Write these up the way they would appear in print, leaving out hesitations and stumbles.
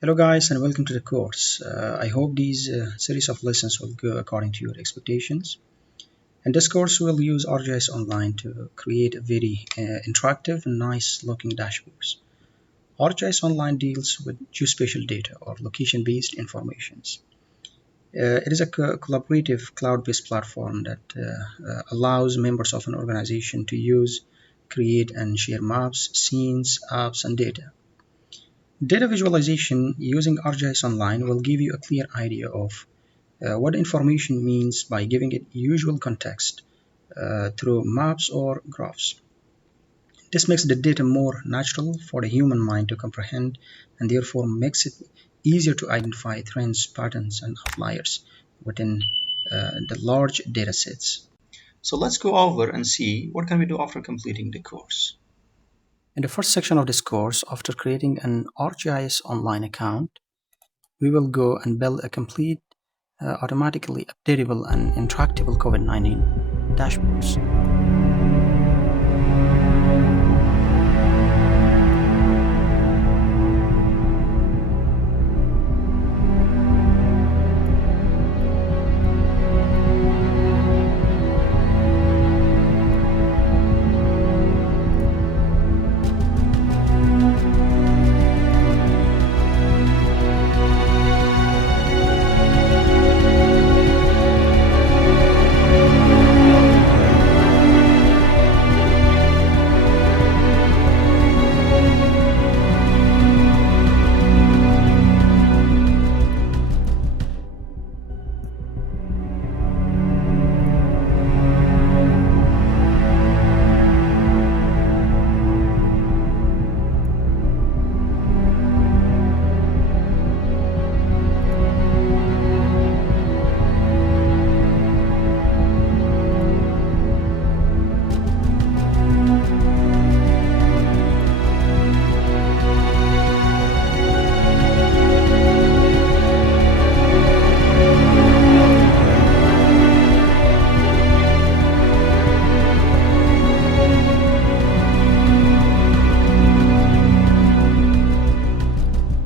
Hello guys and welcome to the course. I hope these series of lessons will go according to your expectations. In this course we'll use ArcGIS Online to create a very interactive and nice looking dashboards. ArcGIS Online deals with geospatial data or location-based informations. It is a collaborative cloud-based platform that allows members of an organization to use, create and share maps, scenes, apps and data. Data visualization using ArcGIS Online will give you a clear idea of what information means by giving it usual context through maps or graphs. This makes the data more natural for the human mind to comprehend and therefore makes it easier to identify trends, patterns, and outliers within the large data sets. So let's go over and see what can we do after completing the course. In the first section of this course, after creating an ArcGIS Online account, we will go and build a complete, automatically updatable and interactable COVID-19 dashboards.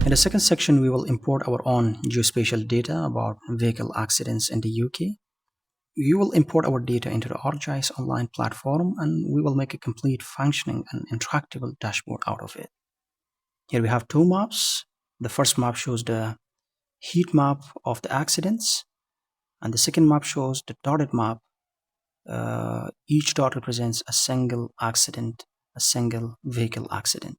In the second section, we will import our own geospatial data about vehicle accidents in the UK. We will import our data into the ArcGIS Online platform and we will make a complete functioning and interactable dashboard out of it. Here we have two maps. The first map shows the heat map of the accidents and the second map shows the dotted map. Each dot represents a single accident, a single vehicle accident.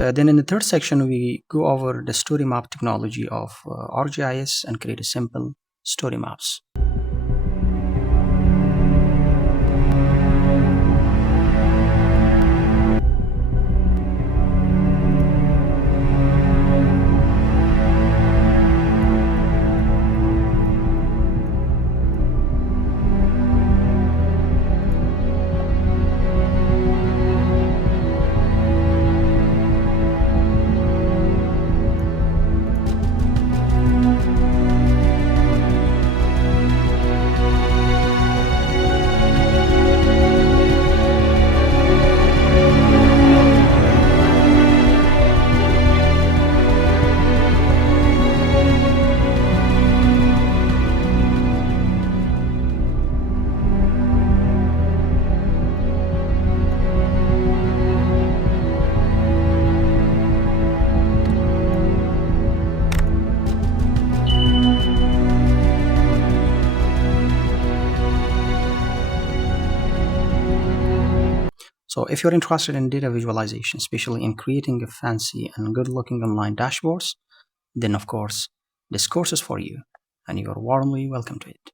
Then in the third section, we go over the story map technology of ArcGIS and create a simple story maps. So if you're interested in data visualization, especially in creating a fancy and good-looking online dashboards, then of course, this course is for you, and you are warmly welcome to it.